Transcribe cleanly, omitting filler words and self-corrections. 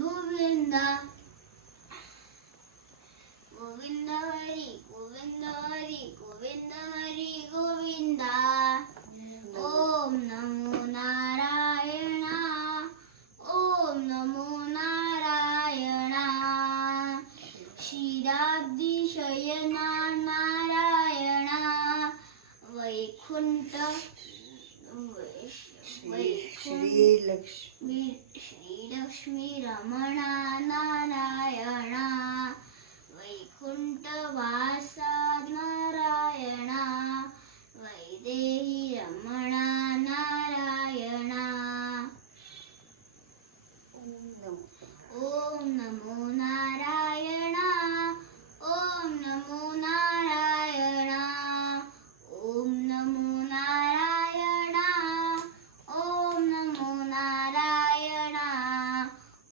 Govinda Govind Hari Govind Hari Govind Hari Govinda Om Namo Narayana Om Namo Narayana क्षीराब्दी शयना Narayana Vaikunth Sreelakshmi Ramana Narayana वैकुंठवासा Narayana Vaidehi Ramana Narayana.